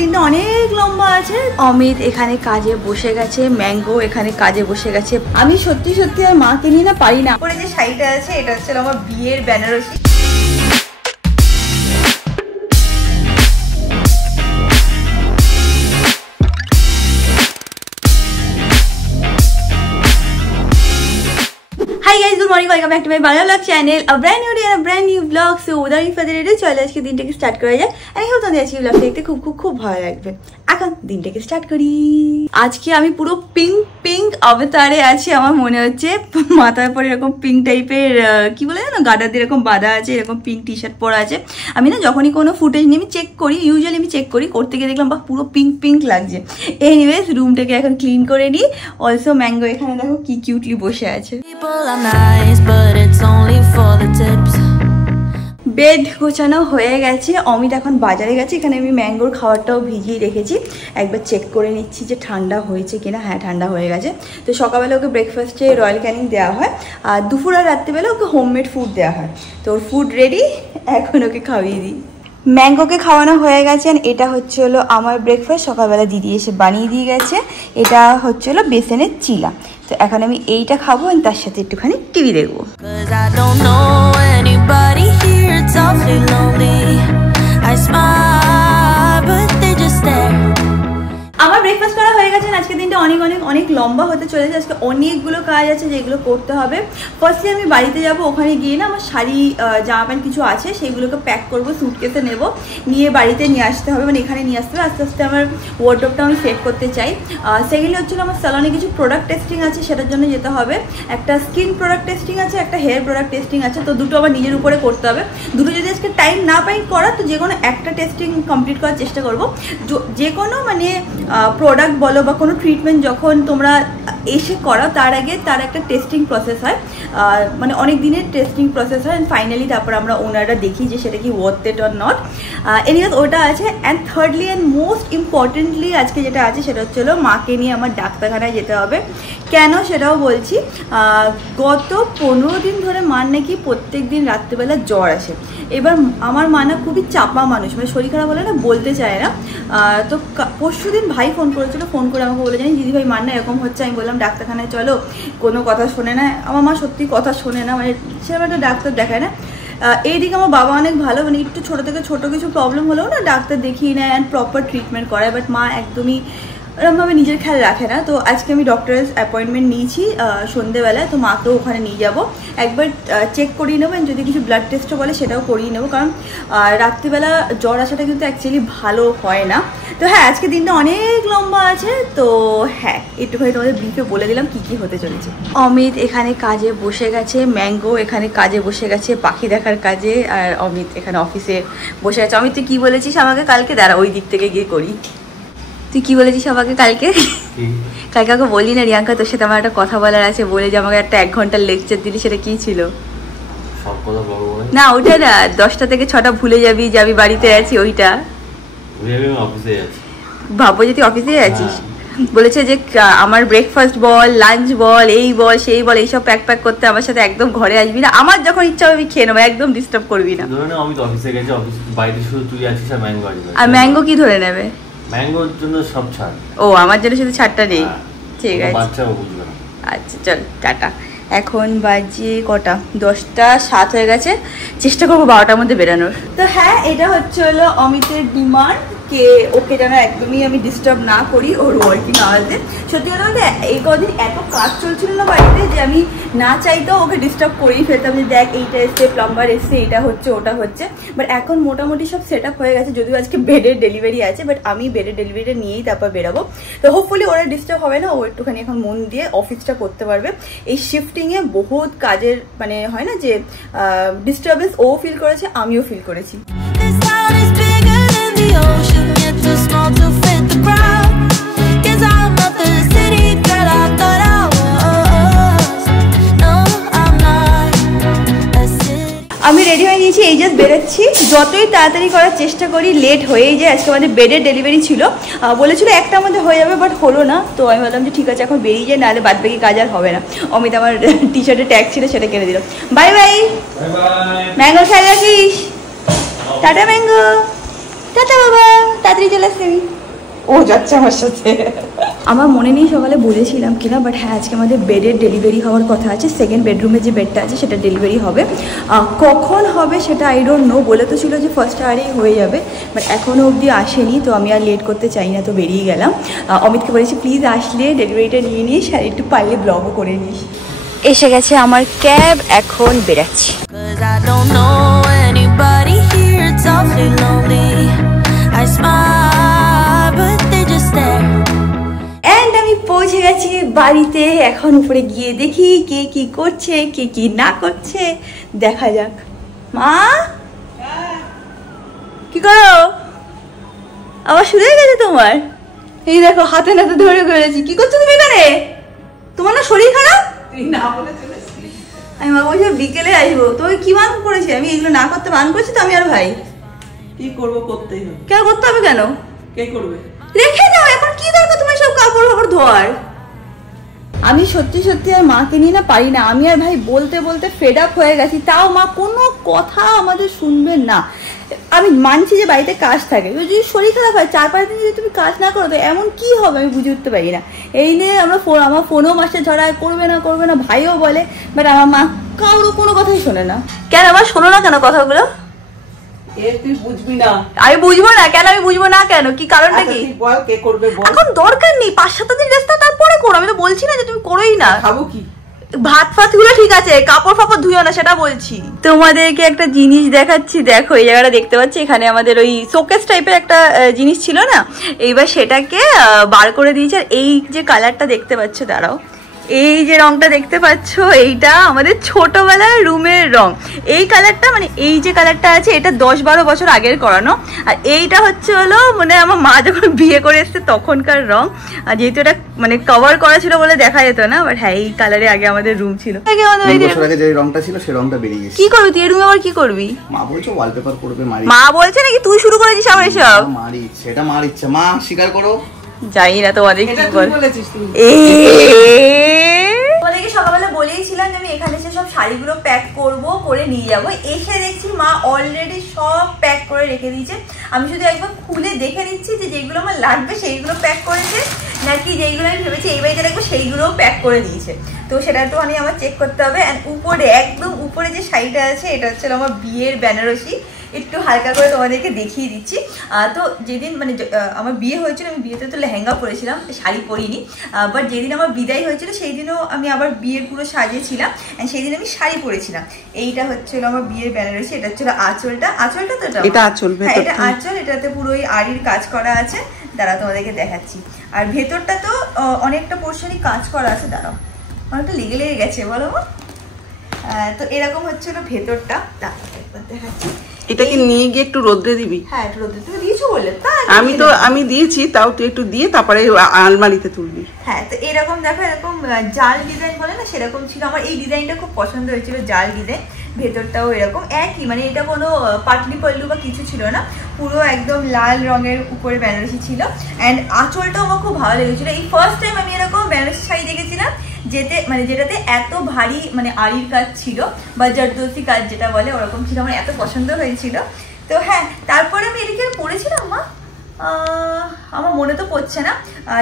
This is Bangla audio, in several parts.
দিনটা অনেক লম্বা আছে। অমিত এখানে কাজে বসে গেছে, ম্যাঙ্গো এখানে কাজে বসে গেছে। আমি সত্যি সত্যি আর মাকে নিয়ে না পারি না। পরে যে শাড়িটা আছে এটা হচ্ছে আমার বিয়ের Banarasi. Hi guys, good morning, welcome back to my Bangla vlog channel. A brand new day and a brand new vlog. So without any further ado, চলো আজকে দিনটাকে স্টার্ট করা যায়। আমি hope তোমাদের আজকে vlogটা দেখতে খুব ভালো লাগবে। এখন দিনটাকে স্টার্ট করি। আজকে আমি পুরো পিঙ্ক অবতারে আছি। আমার মনে হচ্ছে মাথার পরে এরকম পিঙ্ক টাইপের কি বলে জানো গার্ডার দিয়ে এরকম বাঁধা আছে, এরকম পিঙ্ক টি শার্ট পরা আছে। আমি না যখনই কোনো ফুটেজ নিয়ে আমি চেক করি, ইউজুয়ালি আমি চেক করি, করতে গিয়ে দেখলাম বাহ পুরো পিঙ্ক লাগছে। এনিওয়েজ রুমটাকে এখন ক্লিন করে নিই। অলসো ম্যাঙ্গো এখানে দেখো কি কিউটলি বসে আছে। বেড গোছানো হয়ে গেছে। অমিত এখন বাজারে গেছে। এখানে আমি ম্যাঙ্গোর খাবারটাও ভিজিয়ে রেখেছি। একবার চেক করে নিচ্ছি যে ঠান্ডা হয়েছে কিনা। হ্যাঁ, ঠান্ডা হয়ে গেছে। তো সকালবেলা ওকে ব্রেকফাস্টে রয়্যাল ক্যানিং দেওয়া হয়, আর দুপুর আর রাত্রিবেলা ওকে হোমমেড ফুড দেওয়া হয়। তো ওর ফুড রেডি, এখন ওকে খাওয়িয়ে দিই। ম্যাঙ্গোকে খাওয়ানো হয়ে গেছে। এটা হচ্ছে হলো আমার ব্রেকফাস্ট, সকালবেলা দিদি এসে বানিয়ে দিয়ে গেছে। এটা হচ্ছে হলো বেসনের চিলা। তো এখন আমি এইটা খাবো, তার সাথে একটুখানি টিভি দেখবো। আমার ব্রেকফাস্ট করা হয়ে গেছে। আজকে দিনটা অনেক লম্বা হতে চলেছে। আজকে অনেকগুলো কাজ আছে যেগুলো করতে হবে। ফার্স্টলি আমি বাড়িতে যাব, ওখানে গিয়ে না আমার শাড়ি জামা প্যান্ট কিছু আছে সেইগুলোকে প্যাক করবো, সুটকেসে নেব, নিয়ে বাড়িতে নিয়ে আসতে হবে, মানে এখানে নিয়ে আসতে হবে। আস্তে আস্তে আমার ওয়ার্ডরোবটা আমি সেট করতে চাই। সেকেন্ডলি হচ্ছিলো আমার স্যালনে কিছু প্রোডাক্ট টেস্টিং আছে, সেটার জন্য যেতে হবে। একটা স্কিন প্রোডাক্ট টেস্টিং আছে, একটা হেয়ার প্রোডাক্ট টেস্টিং আছে। তো দুটো আমার নিজের উপরে করতে হবে। দুটো যদি আজকে টাইম না পাই করার, তো যে কোনো একটা টেস্টিং কমপ্লিট করার চেষ্টা করবো। যে কোনো মানে প্রোডাক্ট বলো বা কোনো ট্রিটমেন্ট যখন তোমরা এসে করো, তার আগে তার একটা টেস্টিং প্রসেস হয়, মানে অনেক দিনের টেস্টিং প্রসেস হয়। অ্যান্ড ফাইনালি তারপর আমরা ওনাররা দেখি যে সেটা কি worth it or not. Anyways ওটা আছে। And thirdly and most importantly আজকে যেটা আছে সেটা হচ্ছে হলো মাকে নিয়ে আমার ডাক্তারখানায় যেতে হবে। কেন সেটাও বলছি। গত 15 দিন ধরে মার নাকি প্রত্যেক দিন রাত্রিবেলা জ্বর আসে। এবার আমার মা না খুবই চাপা মানুষ, মানে শরীর খারাপ হলে না বলতে চায় না। তো পরশু দিন ভাই ফোন করেছিল, ফোন করে আমাকে বলে জানি দিদি ভাই মার না এরকম হচ্ছে। আমি বললাম ডাক্তারখানায় চলো, কোনো কথা শোনে না। আমার মা সত্যি কথা শোনে না, মানে সেরকম একটা ডাক্তার দেখায় না। এইদিকে আমার বাবা অনেক ভালো, মানে একটু ছোটো থেকে ছোটো কিছু প্রবলেম হলেও না ডাক্তার দেখিয়ে নেয় অ্যান্ড প্রপার ট্রিটমেন্ট করায়। বাট মা একদমই এরকমভাবে নিজের খেয়াল রাখে না। তো আজকে আমি ডক্টরের অ্যাপয়েন্টমেন্ট নিয়েছি সন্ধ্যেবেলায়। তো মাকেও ওখানে নিয়ে যাব, একবার চেক করিয়ে নেবো। যদি কিছু ব্লাড টেস্টও বলে সেটাও করিয়ে নেবো, কারণ রাত্রিবেলা জ্বর আসাটা কিন্তু অ্যাকচুয়ালি ভালো হয় না। তো হ্যাঁ, আজকে দিনটা অনেক লম্বা আছে। তো হ্যাঁ, একটুখানি তোমাদের ব্রিফে বলে দিলাম কি হতে চলেছে। অমিত এখানে কাজে বসে গেছে, ম্যাঙ্গো এখানে কাজে বসে গেছে পাখি দেখার কাজে, আর অমিত এখানে অফিসে বসে আছে। অমিত তুই কী বলেছিস আমাকে কালকে? দাঁড়া ওই দিক থেকে গিয়ে করি। তুই কি বলেছিস আমাকে কালকে? কালকে আমাকে বলি না রিয়াঙ্কা তোর সাথে আমার একটা কথা বলার আছে, বলে যে আমাকে একটা 1 ঘন্টার লেকচার দিলি, সেটা কি ছিল? না ওইটা না, 10টা থেকে 6টা ভুলে যাবি বাড়িতে আছি, ওইটা ভাববো যে তুই অফিসে আছিস। বলেছে যে আমার ব্রেকফাস্ট বল, লাঞ্চ বল, এই বল সেই বল, এইসব প্যাক করতে আমার সাথে একদম ঘরে আসবি না। আমার যখন ইচ্ছা হবে আমি খেয়ে নেবো, একদম ডিস্টার্ব করবি না। আর ম্যাঙ্গো কি ধরে নেবে? ম্যাঙ্গোর জন্য সব ছাড়। ও আমার জন্য শুধু ছাড়টা নেই, ঠিক আছে। আচ্ছা চল টাটা। এখন বাজে কটা? 10টা 7 হয়ে গেছে। চেষ্টা করবো 12টার মধ্যে বেরানোর। তো হ্যাঁ, এটা হচ্ছে হলো অমিতের ডিমান্ড, কে ওকে যেন একদমই আমি ডিস্টার্ব না করি ওর ওয়ার্কিং আওয়ার্সে। সত্যি কথা বলতে এই কদিন এত কাজ চলছিল না বাড়িতে যে আমি না চাইতেও ওকে ডিস্টার্ব করেই ফেলতাম, যে দেখ এইটা এসছে, প্লাম্বার এসছে, এটা হচ্ছে ওটা হচ্ছে। বাট এখন মোটামুটি সব সেট আপ হয়ে গেছে, যদিও আজকে বেডের ডেলিভারি আছে, বাট আমি বেডের ডেলিভারিটা নিয়েই তারপর বেরাবো। তো হোপফুলি ওরা ডিস্টার্ব হবে না, ও একটুখানি এখন মন দিয়ে অফিসটা করতে পারবে। এই শিফটিংয়ে বহুত কাজের মানে হয় না যে ডিস্টার্বেন্স ও ফিল করেছে, আমিও ফিল করেছি। আমি রেডি হয়ে নিয়েছি, এই জাস্ট বেরোচ্ছি। যতই তাড়াতাড়ি করার চেষ্টা করি লেট হয়েই যায়। আজকে আমাদের বেডের ডেলিভারি ছিল, বলেছিল 1টার মধ্যে হয়ে যাবে, বাট হলো না। তো আমি বললাম যে ঠিক আছে এখন বেরিয়ে যায়, নাহলে বাদ বাকি কাজ আর হবে না। অমিত আমার টি শার্টে ট্যাগ ছিল, সেটা কিনে দিল। Bye bye. ম্যাঙ্গো খেয়ে রাখিস, টাটা ম্যাঙ্গো। টাটা বাবা, তাড়াতাড়ি চলে আসছি আমি। ও যাচ্ছে আমার সাথে। আমার মনে নেই সকালে বলেছিলাম কিনা, বাট হ্যাঁ আজকে আমাদের বেডের ডেলিভারি হওয়ার কথা আছে। সেকেন্ড বেডরুমে যে বেডটা আছে সেটা ডেলিভারি হবে। কখন হবে সেটা আই ডোন্ট নো। বলে তো ছিল যে ফার্স্ট আওয়ারেই হয়ে যাবে, বাট এখনও অবধি আসেনি। তো আমি আর লেট করতে চাই না, তো বেরিয়ে গেলাম। অমিতকে বলেছি প্লিজ আসলে ডেলিভারিটা নিয়ে নিস আর একটু পারলে ব্লগও করে নিস। এসে গেছে আমার ক্যাব, এখন বেরাচ্ছি। আমি পৌঁছে গেছি বাড়িতে। এখন উপরে গিয়ে দেখি কে কি করছে, কে কি না করছে, দেখা যাক। মা কি করো? আবার শুরু হয়ে গেছে তোমার? এই দেখো হাতে নাতে ধরে ফেলেছি। কি করছো তুমি এখানে? তোমার না শরীর খারাপ? আমি মা বলছি বিকেলে আসবো। তোকে কি বান করেছি আমি? এগুলো না করতে বান করেছি তো আমি আর ভাই। কি করবো? করতেই হবে। কেন করতে হবে? কেন কে করবে? রেখে দাও, এখন কি দরকার তোমার সব কাপড় ফাপড় ধোয়ার? আমি সত্যি সত্যি আর মাকে নিয়ে না পারি না। আমি আর ভাই বলতে বলতে ফেড আপ হয়ে গেছি, তাও মা কোনো কথা আমাদের শুনবে না। আমি মানছি যে বাড়িতে কাজ থাকে, যদি শরীর খারাপ হয় 4-5 দিন যদি তুমি কাজ না করো তো এমন কি হবে আমি বুঝে উঠতে পারি না। এই নিয়ে আমরা আমার ফোনও মাসে ঝড়ায় করবে না, ভাইও বলে, বাট আমার মা কারো কোনো কথাই শোনে না। কেন আমার শোনো না কেন কথাগুলো? তুই বুঝবি না। আমি বুঝবো না কেন? আমি বুঝবো না কেন? কি কারণটা কি? বল কে করবে বল। এখন দরকার নেই, 5-7 দিন রেস্ট তারপরে করো। আমি তো বলছি না যে তুমি করোই না। খাবো কি? ভাত ফাত গুলো ঠিক আছে, কাপড় ফাপড় ধুইও না সেটা বলছি। তোমাদেরকে একটা জিনিস দেখাচ্ছি, দেখো এই জায়গাটা দেখতে পাচ্ছি। এখানে আমাদের ওই শোকেস টাইপের একটা জিনিস ছিল না, এইবার সেটাকে বার করে দিয়েছে। আর এই যে কালারটা দেখতে পাচ্ছ, দাঁড়াও, এই যে রংটা দেখতে পাচ্ছ এইটা আমাদের ছোটবেলার রুমের রং। এই কালারটা মানে এই যে কালারটা আছে এটা 10-12 বছর আগের করানো। আর এইটা হচ্ছে হলো মানে আমার মা যখন বিয়ে করে এসছে তখনকার রং। আর যেহেতু এটা মানে কভার করা ছিল বলে দেখা যেত না, বাট হ্যাঁ এই কালারে আগে আমাদের রুম ছিল। যে রংটা ছিল সেই রংটা বেরিয়ে গেছে। কি করবি তুই এই রুমে? আবার কি করবি? মা বলছে ওয়ালপেপার করবে। মা বলছে নাকি তুই শুরু করেছিস আবার এসব? মার ইচ্ছে, এটা মার ইচ্ছে। মা স্বীকার করো। জানি না তোমাদের কি বলেছিস তুই? তোমাদেরকে সকালবেলা বলেইছিলাম যে আমি এখানে এসে সব শাড়িগুলো প্যাক করব, করে নিয়ে যাবো। এসে দেখছি মা অলরেডি সব প্যাক করে রেখে দিয়েছে। আমি শুধু একবার খুলে দেখে নিচ্ছি যে যেগুলো আমার লাগবে সেইগুলো প্যাক করেছে, নাকি যেইগুলো আমি ভেবেছি এই বাড়িতে রাখবো সেইগুলোও প্যাক করে দিয়েছে। তো সেটা একটুখানি আমার চেক করতে হবে। অ্যান্ড উপরে একদম উপরে যে শাড়িটা আছে এটা হচ্ছে আমার বিয়ের বেনারসি। একটু হালকা করে তোমাদেরকে দেখিয়ে দিচ্ছি। তো যেদিন মানে আমার বিয়ে হয়েছিল, আমি বিয়েতে তো লেহেঙ্গা পরেছিলাম, শাড়ি পরিনি। বাট যেদিন আমার বিদায় হয়েছিল সেই দিনও আমি আবার বিয়ের পুরো সাজিয়েছিলাম, অ্যান্ড সেই দিন আমি শাড়ি পরেছিলাম। এইটা হচ্ছিল আমার বিয়ের বেনারসি। এটা হচ্ছিল আঁচলটা তো এটা আঁচল। হ্যাঁ এটা আঁচল। এটাতে পুরো ওই আড়ির কাজ করা আছে। দাঁড়া তোমাদেরকে দেখাচ্ছি। আর ভেতরটা তো অনেকটা পোর্শনই কাজ করা আছে। দাঁড়াও, অনেকটা লেগে গেছে বলো। তো এরকম হচ্ছিল ভেতরটা। একবার দেখাচ্ছি। এটা কি নিয়ে গিয়ে একটু রোদ্রে দিবি? হ্যাঁ একটু রোদ্রে। তুমি দিয়েছো বললে? আমি দিয়েছি, তাও তুই একটু দিয়ে তারপরে আলমারিতে তুলবি। হ্যাঁ তো এরকম দেখো, এরকম জাল ডিজাইন বলে না সেরকম ছিল। আমার এই ডিজাইনটা খুব পছন্দ হয়েছিল, জাল ডিজাইন। ভেতরটাও এরকম একই, মানে এটা কোনো পাটলি পল্লু বা কিছু ছিল না, পুরো একদম লাল রঙের উপরে বেনারসি ছিল। অ্যান্ড আঁচলটাও আমার খুব ভালো লেগেছিল। এই ফার্স্ট টাইম আমি এরকম বেনারসি শাড়ি দেখেছিলাম যেটাতে এত ভারী মানে আড়ির কাজ ছিল বা জর্দোসি কাজ যেটা বলে ওরকম ছিল। আমার এত পছন্দ হয়েছিল। তো হ্যাঁ তারপরে আমি এদিকে পরেছিলাম মা, আমার মনে তো পড়ছে না।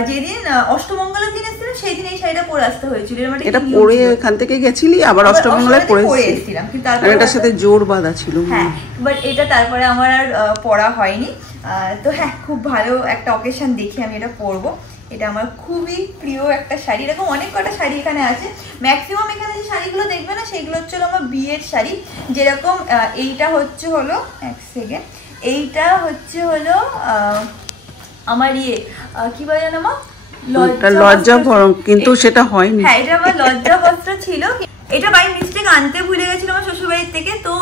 যেদিন অষ্টমঙ্গলের দিন এসেছিলাম সেই দিন এই শাড়িটা পরে আসতে হয়েছিল। এটা পরে এখান থেকে গেছিলি, আবার অষ্টমঙ্গলে পরে এসেছিলাম, কিন্তু তারপরে এটার সাথে জোর বাঁধা ছিল। হ্যাঁ বাট এটা তারপরে আমার আর পরা হয়নি। তো হ্যাঁ খুব ভালো একটা অকেশন দেখে আমি এটা পরবো। এটা আমার খুবই প্রিয় একটা শাড়ি। এরকম অনেক কটা শাড়ি এখানে আছে। ম্যাক্সিমাম এখানে যে শাড়িগুলো দেখবে না সেগুলো হচ্ছে আমার বিয়ের শাড়ি। যেরকম এইটা হচ্ছে হলো এক সেকেন্ড, এইটা হচ্ছে হলো আমার কি বলে জানো মা, লজ্জা, কিন্তু সেটা হয়নি। হ্যাঁ এটা আমার লজ্জা বস্ত্র ছিল। এটা বাই মিস্টেক আনতে ভুলে গেছিলাম আমার শ্বশুর বাড়ির থেকে। তো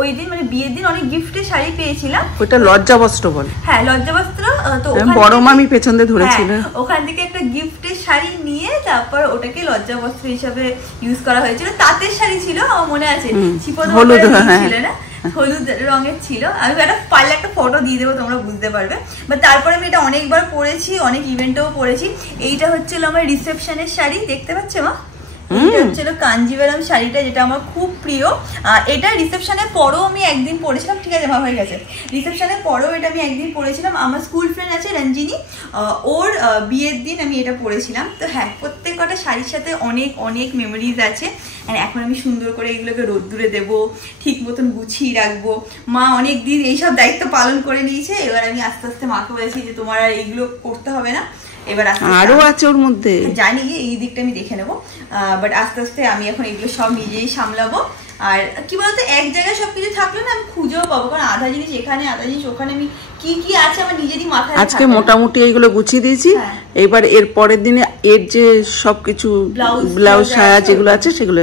ওই দিন মানে বিয়ের দিন অনেক গিফটের শাড়ি পেয়েছিলাম। ওটা লজ্জা বস্ত্র বলে। হ্যাঁ লজ্জা বস্ত্র। তো বড় মামি পেছন দিয়ে ধরেছিল। ওখান থেকে একটা গিফটের শাড়ি নিয়ে তারপর ওটাকে লজ্জা বস্ত্র হিসাবে ইউজ করা হয়েছিল। তাঁতের শাড়ি ছিল আমার মনে আছে, হলুদ ছিল না, হলুদ রঙের ছিল। আমি পারলে একটা ফটো দিয়ে দেবো, তোমরা বুঝতে পারবে। বা তারপরে আমি এটা অনেকবার পরেছি, অনেক ইভেন্টেও পরেছি। এইটা হচ্ছিল আমার রিসেপশনের শাড়ি, দেখতে পাচ্ছ মা? এটা হচ্ছিল কাঞ্জিভারাম শাড়িটা, যেটা আমার খুব প্রিয়। এটা রিসেপশনের পরেও আমি একদিন পরেছিলাম, ঠিক আছে হয়ে গেছে, রিসেপশনের পরেও এটা আমি একদিন পরেছিলাম। আমার স্কুল ফ্রেন্ড আছে রঞ্জিনী, ওর বিয়ের দিন আমি এটা পরেছিলাম। তো হ্যাঁ, প্রত্যেক কটা শাড়ির সাথে অনেক অনেক মেমোরিজ আছে। আর এখন আমি সুন্দর করে এগুলোকে রোদ্দুরে দেবো, ঠিক মতন গুছিয়ে রাখবো। মা অনেক দিন এইসব দায়িত্ব পালন করে নিয়েছে, এবার আমি আস্তে আস্তে মাকে বলেছি যে তোমার আর এইগুলো করতে হবে না, এবার আরো আছে ওর মধ্যে, জানি এই দিকটা আমি দেখে নেবো, বাট আস্তে আস্তে আমি এখন এগুলো সব নিজেই সামলাবো। আর কি বলতো, এক জায়গায় সবকিছু থাকলে না আমি খুঁজেও পাবো, কারণ আধা জিনিস এখানে আধা জিনিস ওখানে, আমি কি কি আছে আমার নিজেরই মাথায়। আজকে মোটামুটি এইগুলো গুছিয়ে দিয়েছি। এবার এর পরের দিনে এর যে সবকিছু ব্লাউজ সায়া যেগুলো আছে সেগুলো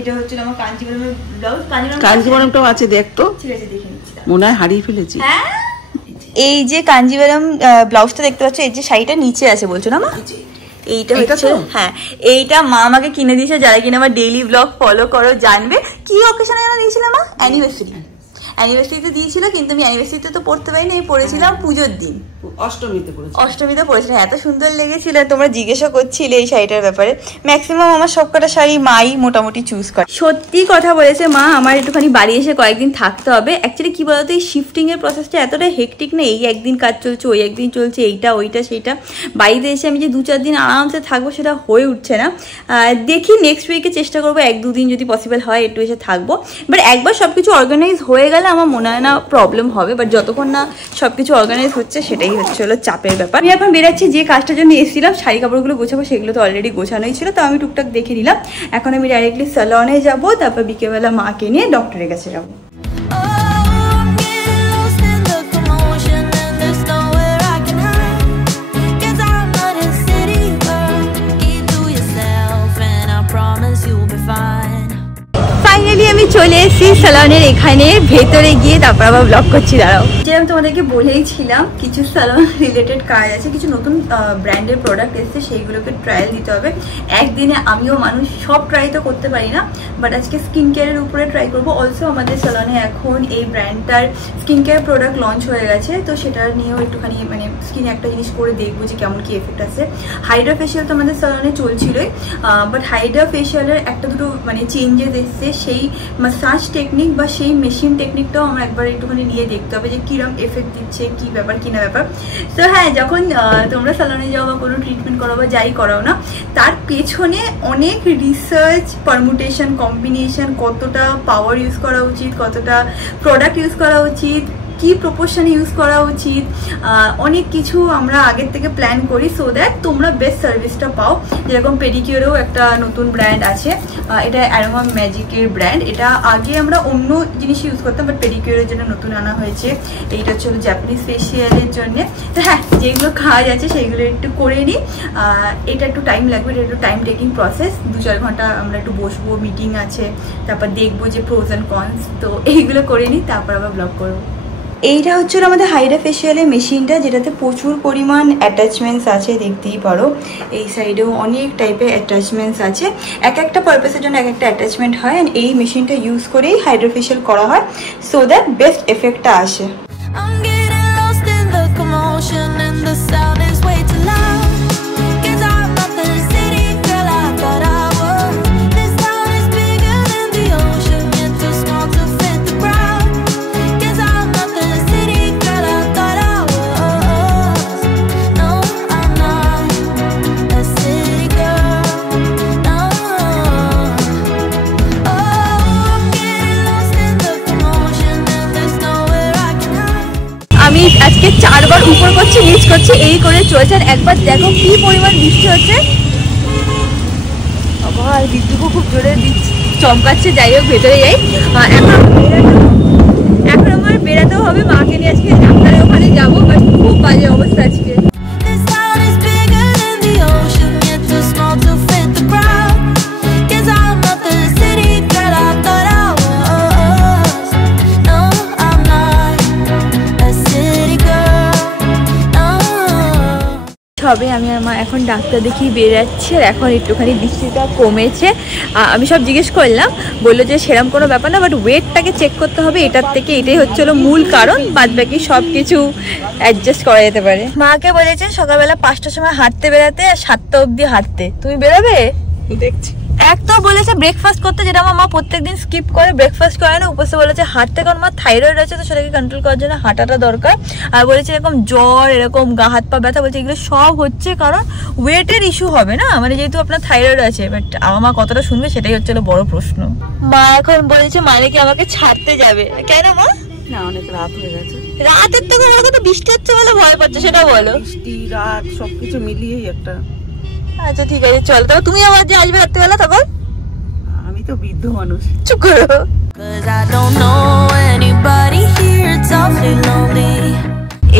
এটা হচ্ছে আমার কাঞ্জিভারামের ব্লাউজ। কাঞ্জিভারামটাও আছে, দেখ তো, ঠিক আছে দেখে নিচ্ছি, মনে হয় হারিয়ে ফেলেছি। হ্যাঁ, এই যে কাঞ্জিভারাম ব্লাউজটা দেখতে পাচ্ছ, এই যে শাড়িটা নিচে আছে বলছো না মা, এইটা হচ্ছে, হ্যাঁ এইটা মা আমাকে কিনে দিয়েছে। যারা কিনা আমার ডেইলি ব্লগ ফলো করো জানবে। কি অকেশনে যেন দিয়েছিল মা? অ্যানিভার্সারিতে দিয়েছিল, কিন্তু আমি অ্যানিভার্সারিতে তো পড়তে পারিনি, আমি পড়েছিলাম পুজোর দিন, অষ্টমীতে পড়েছিলাম। এত সুন্দর লেগেছিল, তোমরা জিজ্ঞাসা করছিলে এই শাড়িটার ব্যাপারে। ম্যাক্সিমাম আমার সবকটা শাড়ি মাই মোটামুটি চুজ করে। সত্যি কথা বলেছে মা, আমার একটুখানি বাড়ি এসে কয়েকদিন থাকতে হবে। অ্যাকচুয়ালি কি বলতো, এই শিফটিং এর প্রসেসটা এতটা হেকটিক না, এই একদিন কাজ চলছে, ওই একদিন চলছে, এইটা ওইটা সেইটা। বাড়িতে এসে আমি যে 2-4 দিন আরামসে থাকবো সেটা হয়ে উঠছে না। দেখি নেক্সট উইকে চেষ্টা করবো 1-2 দিন যদি পসিবল হয় একটু এসে থাকবো। বাট একবার সবকিছু অর্গানাইজ হয়ে গেলে আমার মনে হয় না প্রবলেম হবে, বাট যতক্ষণ না সবকিছু অর্গানাইজ হচ্ছে সেটাই হচ্ছে হলো চাপের ব্যাপার। আমি এখন বেরাচ্ছি, যে কাজটার জন্য এসেছিলাম শাড়ি কাপড়গুলো গোছাবো, সেগুলো তো অলরেডি গোছানোই ছিল, তো আমি টুকটাক দেখে নিলাম। এখন আমি ডাইরেক্টলি স্যালনে যাবো, তারপর বিকেলবেলা মাকে নিয়ে ডক্টরের কাছে যাবো। ফাইনালি আমি চলে এসেছি স্যালনের এখানে, ভেতরে গিয়ে তারপর আবার ব্লগ করছি। দাঁড়াও, যেরকম তোমাদেরকে বলেইছিলাম কিছু স্যালন রিলেটেড কাজ আছে, কিছু নতুন ব্র্যান্ডের প্রোডাক্ট এসছে, সেইগুলোকে ট্রায়াল দিতে হবে। একদিনে আমিও মানুষ সব ট্রাই তো করতে পারি না, বাট আজকে স্কিন কেয়ারের উপরে ট্রাই করবো। অলসো আমাদের স্যালনে এখন এই ব্র্যান্ডটার স্কিন কেয়ার প্রোডাক্ট লঞ্চ হয়ে গেছে, তো সেটা নিয়েও একটুখানি মানে স্কিনে একটা জিনিস করে দেখবো যে কেমন কি এফেক্ট আছে। হাইড্রা ফেশিয়াল তো আমাদের স্যালনে চলছিলই, বাট হাইড্রা ফেশিয়ালের একটা দুটো মানে চেঞ্জেস এসছে। সেই মাসাজ টেকনিক বা সেই মেশিন টেকনিকটাও আমরা একবার একটুখানি নিয়ে দেখতে হবে যে কিরম এফেক্ট দিচ্ছে, কি ব্যাপার কি না ব্যাপার। তো হ্যাঁ, যখন তোমরা স্যালনে যাও বা কোনো ট্রিটমেন্ট করো বা যাই করাও না, তার পেছনে অনেক রিসার্চ, পারমুটেশন, কম্বিনেশন, কতটা পাওয়ার ইউজ করা উচিত, কতটা প্রোডাক্ট ইউজ করা উচিত, কি প্রপোর্শনে ইউজ করা উচিত, অনেক কিছু আমরা আগের থেকে প্ল্যান করি, সো দ্যাট তোমরা বেস্ট সার্ভিসটা পাও। যেরকম পেডিকিউরেও একটা নতুন ব্র্যান্ড আছে, এটা অ্যারোমা ম্যাজিকের ব্র্যান্ড। এটা আগে আমরা অন্য জিনিস ইউজ করতাম, বাট পেডিকিউরের জন্য নতুন আনা হয়েছে। এইটা হচ্ছে জাপানিজ ফেশিয়ালের জন্য। তো হ্যাঁ, যেগুলো কাজ আছে সেইগুলো একটু করে নিই। এটা একটু টাইম লাগবে, এটা একটু টাইম টেকিং প্রসেস। 2-4 ঘন্টা আমরা একটু বসবো, মিটিং আছে, তারপর দেখবো যে প্রোজ অ্যান্ড কনস। তো এইগুলো করে নিই, তারপর আবার ব্লগ করবো। এইটা হচ্ছে আমাদের হাইড্রা ফেশিয়ালের মেশিনটা, যেটাতে প্রচুর পরিমাণ অ্যাটাচমেন্টস আছে, দেখতেই পারো। এই সাইডেও অনেক টাইপের অ্যাটাচমেন্টস আছে, এক একটা পারপাসের জন্য এক একটা অ্যাটাচমেন্ট হয়। অ্যান্ড এই মেশিনটা ইউজ করেই হাইড্রা ফেশিয়াল করা হয়, সো দ্যাট বেস্ট এফেক্টটা আসে। আমি আজকে 4 বার উপর করছি, নিচ করছি, এই করে চলছে। একবার দেখো কি পরিমাণ বৃষ্টি হচ্ছে, আবার বিদ্যুৎও খুব জোরে চমকাচ্ছে। যাই হোক, ভেতরে যাই। এখন আমার বেরাতেও হবে, মাকে নিয়ে আজকে ডাক্তারের ওখানে যাবো, বাট খুব বাজে অবস্থা আজকে। হবে আমি আর মা এখন ডাক্তার দেখিয়ে বেরাচ্ছি। আর এখন একটুখানি বৃষ্টিটা কমেছে। আমি সব জিজ্ঞেস করলাম, বললো যে সেরকম কোনো ব্যাপার না, বাট ওয়েটটাকে চেক করতে হবে, এটার থেকে এটাই হচ্ছে মূল কারণ, বাদ বাকি সব কিছু অ্যাডজাস্ট করা যেতে পারে। মাকে বলেছে সকালবেলা 5টার সময় হাঁটতে বেরাতে, আর 7টা অবধি হাঁটতে। তুমি বেরোবে? দেখছি। এক তো বলেছে ব্রেকফাস্ট করতে, যেটা আমার মা প্রত্যেকদিন স্কিপ করে, ব্রেকফাস্ট করে না। উপস্থিত বলেছে হাঁটতে, কারণ আমার থাইরয়েড আছে তো সেটাকে কন্ট্রোল করার জন্য হাঁটাটা দরকার। আর বলেছে এরকম জ্বর, এরকম গা হাত পা ব্যথা, বলছে এগুলো সব হচ্ছে কারণ ওয়েটের ইস্যু হবে না, মানে যেহেতু আপনার থাইরয়েড আছে। বাট আমার মা কতটা শুনবে সেটাই হচ্ছে বড় প্রশ্ন। মা এখন বলেছে মানে কি আমাকে ছাড়তে যাবে, কেন মা? না, অনেক রাত হয়ে গেছে। রাতের তো কোনো কথা, বৃষ্টি হচ্ছে বলে ভয় পাচ্ছে, সেটা বলো। বৃষ্টি রাত সবকিছু মিলিয়েই একটা। আচ্ছা ঠিক আছে চল, তবে তুমি আবার যে আসবে রাত্রেবেলা তখন? আমি তো বৃদ্ধ মানুষ। চুপ করো।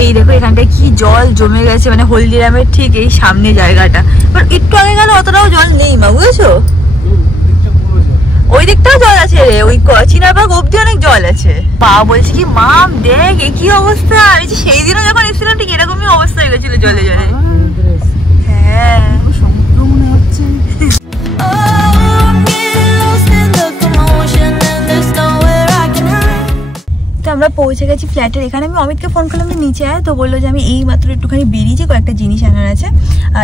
এই দেখো এখানটায় কি জল জমে গেছে, মানে হলদিরামের ঠিক এই সামনে জায়গাটা। বাট একটু আগে গেলে অতটাও জল নেই মা, বুঝেছো? ওই দিকটাও জল আছে রে, ওই চিনারবাগ অব্দি অনেক জল আছে। পা বলছে কি মাম দেখ এ কি অবস্থা, আমি সেই দিনও যখন এসেছিলাম ঠিক এরকমই অবস্থা হয়ে গেছিল জলে জলে। হ্যাঁ সমুদ্র মনে হচ্ছে। তো আমরা পৌঁছে গেছি ফ্ল্যাটের এখানে। আমি অমিতকে ফোন করলাম যে নিচে আয়, তো বললো যে আমি এই মাত্র একটুখানি বেরিয়েছি, কয়েকটা জিনিস আনার আছে।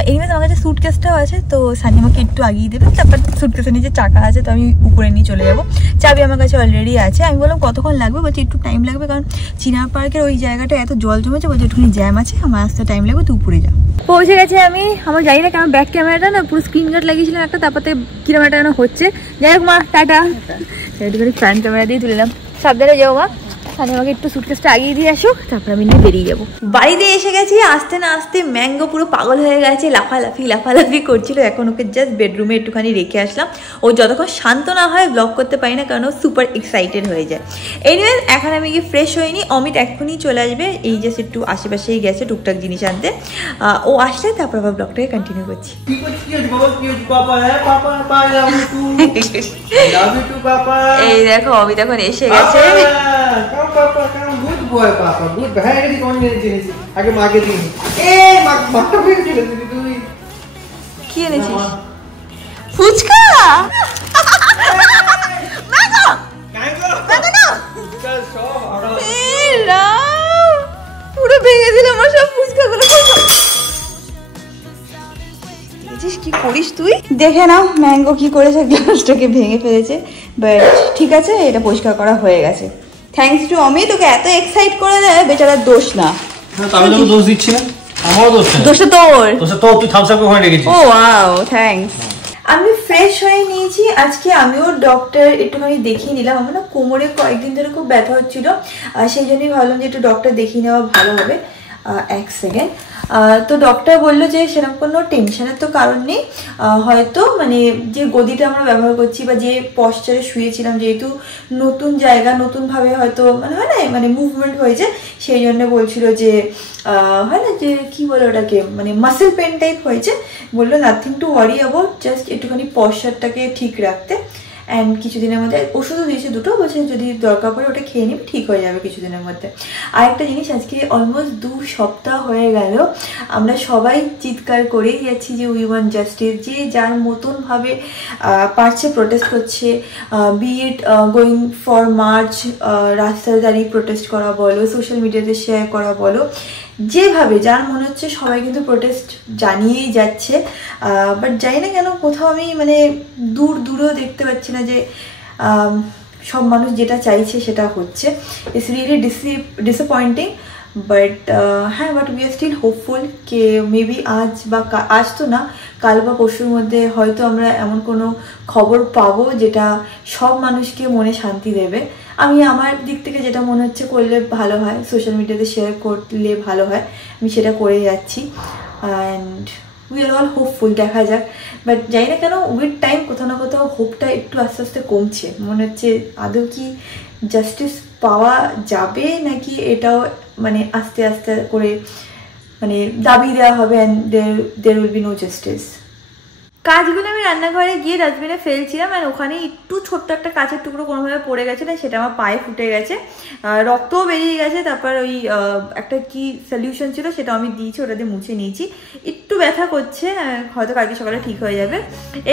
এনিওয়েজ আমার কাছে সুটকেসটাও আছে, তো সানি আমাকে একটু আগিয়ে দেবে। তারপর সুটকেসের নিচে চাকা আছে, তো আমি উপরে নিয়ে চলে যাবো। চাবি আমার কাছে অলরেডি আছে। আমি বললাম কতক্ষণ লাগবে, বলছি একটু টাইম লাগবে, কারণ চিনার পার্কের ওই জায়গাটা এত জল জমেছে, বলছে একটুখানি জ্যাম আছে, আমার আসতে টাইম লাগবে, তো উপরে যা। পৌঁছে গেছি আমি। আমার জানি না কেন ব্যাক ক্যামেরাটা না পুরো স্ক্রিন গার্ড লাগিয়েছিলাম একটা, তারপর থেকে ক্যামেরাটা কেন হচ্ছে। যাই হোক মা টাটা, একটুখানি ফ্রন্ট ক্যামেরা দিয়ে তুললাম। সাবধানে যাও মা, তাহলে আমাকে একটু সুটকেসটা আগিয়ে দিয়ে আসুক, তারপর আমি নিয়ে বেরিয়ে যাবো। বাড়িতে এসে গেছি, আসতে না আসতে ম্যাঙ্গো পুরো পাগল হয়ে গেছে, লাফালাফি করছিল। এখন ওকে জাস্ট বেডরুমে একটুখানি রেখে আসলাম। ও যতক্ষণ শান্ত না হয় ব্লগ করতে পারি না, কারণ ও সুপার এক্সাইটেড হয়ে যায়। এনিওয়েজ এখন আমি গিয়ে ফ্রেশ হইনি, অমিত এক্ষুনি চলে আসবে, এই জাস্ট একটু আশেপাশেই গেছে টুকটাক জিনিস আনতে। ও আসলে তারপর আবার ব্লগটাকে কন্টিনিউ করছি। এই দেখো অমিত এখন এসে গেছে। গুড বয় পাপা, গুড ভাই। আগে কোন জিনিস আগে মাকে দিই। এ মাকে ফেলে দিবি তুই। কি এনেছিস? ফুচকা। ম্যাঙ্গো না ফুচকা সব আড়া। এ রাম, পুরো ভেঙে দিল আমার সব ফুচকাগুলো। কি করিস তুই? দেখে নাও ম্যাঙ্গো কি করেছে, গ্লাসটাকে ভেঙে ফেলেছে। বাট ঠিক আছে, এটা পরিষ্কার করা হয়ে গেছে। থ্যাঙ্কস টু অমিত, তোকে এত এক্সাইট করে দেয়, বেচারার দোষ না। আমি তোকে দোষ দিচ্ছি না, আমারও দোষ না। দোষটা তোর। তুই থামস আপ ওখানে রেখেছিস। ও ওয়াও, থ্যাঙ্কস। আমি ফ্রেশ হয়ে নিয়েছি। আজকে আমিও ডক্টর একটুখানি দেখিয়ে নিলাম। আমার না কোমরে কয়েকদিন ধরে খুব ব্যথা হচ্ছিল, সেই জন্যই ভাবলাম যে একটু ডক্টর দেখিয়ে নেওয়া ভালো হবে। এক সেকেন্ড। তো ডক্টর বললো যে সেরকম কোনো টেনশনের তো কারণ নেই, হয়তো মানে যে গদিটা আমরা ব্যবহার করছি বা যে পশ্চারে শুয়েছিলাম, যেহেতু নতুন জায়গা নতুনভাবে হয়তো মানে হয় না মানে মুভমেন্ট হয়েছে, সেই জন্য বলছিল যে হয় না যে কি বলে ওটাকে মানে মাসেল পেন টাইপ হয়েছে। বললো nothing to worry about, just একটুখানি পশ্চারটাকে ঠিক রাখতে। অ্যান্ড কিছুদিনের মধ্যে ওষুধও দিয়েছে দুটো, বলছে যদি দরকার পড়ে ওটা খেয়ে নিবি, ঠিক হয়ে যাবে কিছুদিনের মধ্যে। আর একটা জিনিস, আজকে অলমোস্ট 2 সপ্তাহ হয়ে গেল আমরা সবাই চিৎকার করেই যাচ্ছি যে উই ওয়ান্ট জাস্টিস। যে যার মতনভাবে পারছে প্রোটেস্ট করছে, be it going for march, রাস্তায় দাঁড়িয়ে প্রোটেস্ট করা বলো, সোশ্যাল মিডিয়াতে শেয়ার করা বলো, যেভাবে যার মনে হচ্ছে সবাই কিন্তু প্রোটেস্ট জানিয়েই যাচ্ছে। বাট জানি না কেন কোথাও আমি মানে দূরেও দেখতে পাচ্ছি না যে সব মানুষ যেটা চাইছে সেটা হচ্ছে। It's really disappointing. বাট হ্যাঁ, but we are still hopeful কে মেবি আজ বা আজ তো না, কাল বা পরশুর মধ্যে হয়তো আমরা এমন কোনো খবর পাবো যেটা সব মানুষকে মনে শান্তি দেবে। আমি আমার দিক থেকে যেটা মনে হচ্ছে করলে ভালো হয়, সোশ্যাল মিডিয়াতে শেয়ার করলে ভালো হয়, আমি সেটা করে যাচ্ছি। And we are all hopeful, দেখা যাক। বাট জানি না কেন উইথ টাইম কোথাও না কোথাও হোপটা একটু আস্তে আস্তে কমছে। মনে হচ্ছে আদৌ কি জাস্টিস পাওয়া যাবে, নাকি এটাও মানে আস্তে আস্তে করে মানে দাবি দেওয়া হবে and there will be no justice. কাজগুলো আমি রান্নাঘরে গিয়ে ডাস্টবিনে ফেলছিলাম, আর ওখানে একটু ছোট্ট একটা কাঁচের টুকরো কোনোভাবে পড়ে গেছে, সেটা আমার পায়ে ফুটে গেছে, রক্তও বেরিয়ে গেছে। তারপর ওই একটা কি সলিউশন ছিল সেটা আমি দিয়েছি, ওটা দিয়ে মুছে নিয়েছি। একটু ব্যথা করছে, হয়তো কালকে সকালে ঠিক হয়ে যাবে।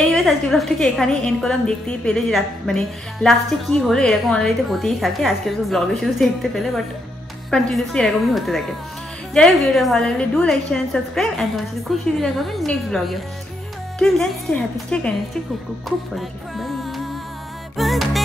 এইভাবে আজকে ব্লগটাকে এখানেই এন্ড করলাম। দেখতেই পেলে যে মানে লাস্টে কি হলো, এরকম অনলাইনে হতেই থাকে। আজকে তো ব্লগে শুধু দেখতে পেলে, বাট কন্টিনিউসলি এরকমই হতে থাকে। যাই হোক, ভিডিওটা ভালো লাগলে do like share subscribe, and তোমার সাথে খুব শীঘ্রই দেখা হবে নেক্সট ব্লগে। Till then, stay happy, stay kind, stay cool, খুব পজিটিভ। বাই।